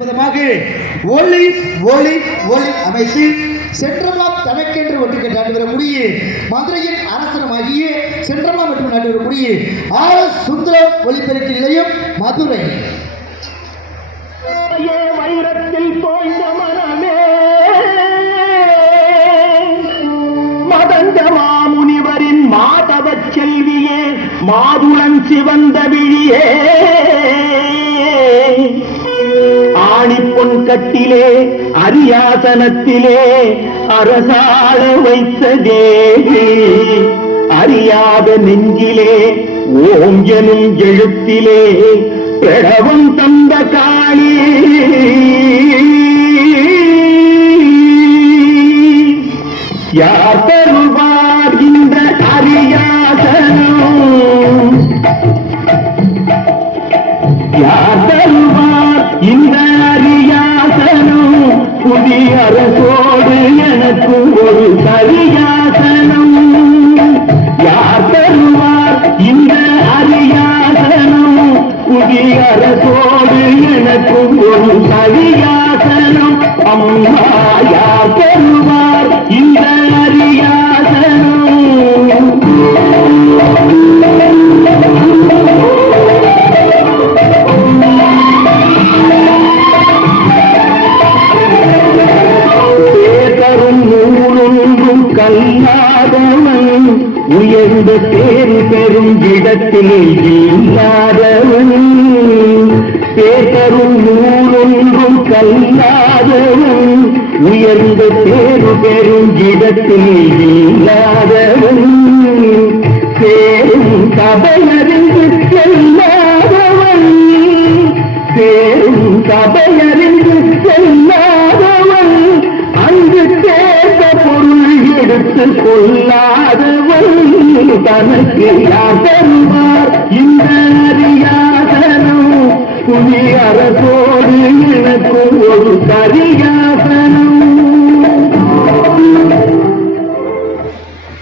விதமாக ஒளி ஒளி ஒளி அமைத்து சென்றமாம் தனக்கென்று ஒட்டுக்கு நாட்டு வரக்கூடிய மதுரையின் அரசனமாகிய சென்றமாம் மற்றும் நாட்டு வரக்கூடிய ஆர் எஸ் சுந்தரம் ஒளிபெருக்கி நிலையம் மதுரை. வைரத்தில் தோய்ந்த மனமே. மதந்த மாமுனிவரின் மாதவ செல்வியே மாதுளன் சிவந்த விழியே. ஆணிப்பொன் அரியாசனத்திலே அரசாள வைத்த தேவி. அறியாத நெஞ்சிலே ஓங்கனும் எழுத்திலே பிரணவம் தந்த காளி. யார் தருவார் இந்த அரியாசனம்? யார் தருவார் இந்த புதிய அரசோடு எனக்கு ஒரு சரியாசனம். யார் தருவார் இந்த அரியாசனம்? புதிய அரசோடு எனக்கு ஒரு சரியாசனம். அம்மா யார் பேதரும் நூலொன்றும் கல்லாதவன் உயர்ந்த பேர் பெறும் இடத்திலே இல்லாதவன். பேதரும் நூலொன்றும் கல்லாதவன் உயர்ந்த பேர் பெறும் இடத்திலே இல்லாதவன். பேரும் கபையறிந்து எடுத்து கொள்ளாதவன் தனக்கு யார் தருவார்? இந்த அறியாதனம் புவி அரசோடு எனக்கு ஒரு சரியான